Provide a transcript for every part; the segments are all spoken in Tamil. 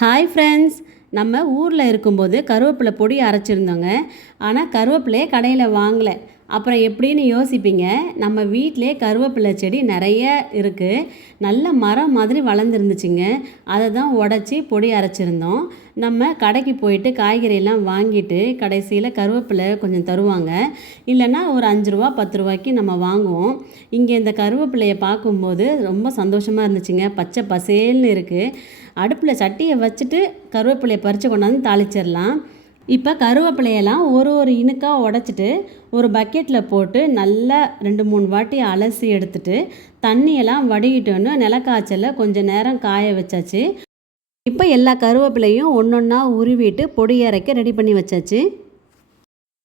ஹாய் ஃப்ரெண்ட்ஸ், நம்ம ஊரில் இருக்கும்போது கருவேப்பிலை பொடி அரைச்சிருந்தோங்க. ஆனால் கருவேப்பிலையே கடையில் வாங்கலை. அப்புறம் எப்படின்னு யோசிப்பீங்க. நம்ம வீட்டிலே கருவேப்பிலை செடி நிறைய இருக்குது. நல்ல மரம் மாதிரி வளர்ந்துருந்துச்சுங்க. அதை தான் உடச்சி பொடி அரைச்சிருந்தோம். நம்ம கடைக்கு போயிட்டு காய்கறியெல்லாம் வாங்கிட்டு கடைசியில் கருவேப்பிலை கொஞ்சம் தருவாங்க. இல்லைன்னா ஒரு 5 ரூபா 10 ரூபாய்க்கு நம்ம வாங்குவோம். இங்கே இந்த கருவேப்பிலையை பார்க்கும்போது ரொம்ப சந்தோஷமாக இருந்துச்சுங்க. பச்சை பசேல்னு இருக்குது. அடுப்பில் சட்டியை வச்சுட்டு கருவேப்பிலையை பறித்து கொண்டாந்து தாளிச்சிடலாம். இப்போ கருவேப்பிலையெல்லாம் ஒரு இனுக்காக உடச்சிட்டு ஒரு பக்கெட்டில் போட்டு நல்லா 2-3 வாட்டி அலசி எடுத்துட்டு தண்ணியெல்லாம் வடிகிட்டோன்னு நிலக்காய்ச்சலில் கொஞ்சம் நேரம் காய வச்சாச்சு. இப்போ எல்லா கருவேப்பிலையும் ஒன்றா உருவிட்டு பொடி அரைக்க ரெடி பண்ணி வச்சாச்சு.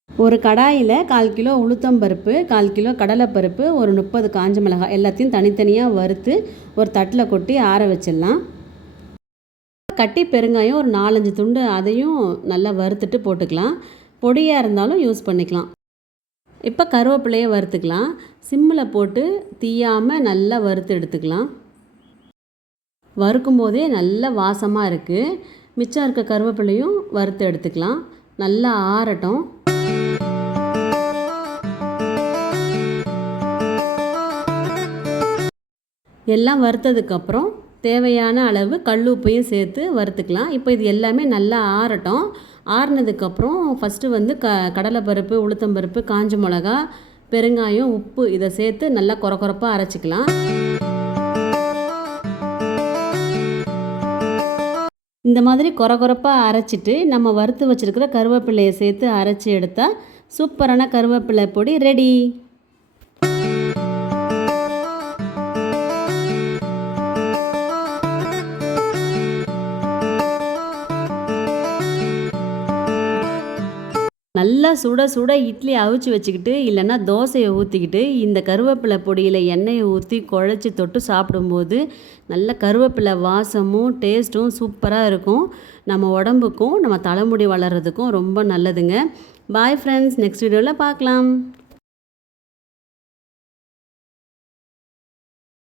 ஒரு கடாயில் 1/4 கிலோ உளுத்தம்பருப்பு, 1/4 கிலோ கடலைப்பருப்பு, ஒரு 30 காஞ்ச மிளகாய் எல்லாத்தையும் தனித்தனியாக வறுத்து ஒரு தட்டில் கொட்டி ஆற வச்சிடலாம். கட்டி பெருங்காயம் ஒரு 4-5 துண்டு, அதையும் நல்லா வறுத்துட்டு போட்டுக்கலாம். பொடியாக இருந்தாலும் யூஸ் பண்ணிக்கலாம். இப்போ கருவேப்பிலையை வறுத்துக்கலாம். சிம்மில் போட்டு தீயாமல் நல்லா வறுத்து எடுத்துக்கலாம். வறுக்கும் போதே நல்ல வாசமாக இருக்குது. மிச்சம் இருக்க கருவேப்பிலையும் வறுத்து எடுத்துக்கலாம். நல்லா ஆறட்டும். எல்லாம் வறுத்ததுக்கப்புறம் தேவையான அளவு கல்லுப்பையும் சேர்த்து வறுத்துக்கலாம். இப்போ இது எல்லாமே நல்லா ஆறட்டும். ஆறினதுக்கப்புறம் ஃபஸ்ட்டு கடலைப்பருப்பு, உளுத்தம்பருப்பு, காஞ்ச மிளகா, பெருங்காயம், உப்பு இதை சேர்த்து நல்லா கொரப்பாக அரைச்சிக்கலாம். இந்த மாதிரி கொரப்பாக அரைச்சிட்டு நம்ம வறுத்து வச்சுருக்கிற கருவேப்பிலையை சேர்த்து அரைச்சி எடுத்தால் சூப்பரான கருவேப்பிலை பொடி ரெடி. நல்லா சுட சுட இட்லி அவிச்சு வச்சுக்கிட்டு இல்லைன்னா தோசையை ஊற்றிக்கிட்டு இந்த கருவேப்பிலை பொடியில் எண்ணெயை ஊற்றி குழச்சி தொட்டு சாப்பிடும்போது நல்ல கருவேப்பிலை வாசமும் டேஸ்ட்டும் சூப்பராக இருக்கும். நம்ம உடம்புக்கும் நம்ம தலைமுடி வளர்கிறதுக்கும் ரொம்ப நல்லதுங்க. பாய் ஃப்ரெண்ட்ஸ், நெக்ஸ்ட் வீடியோவில் பார்க்கலாம்.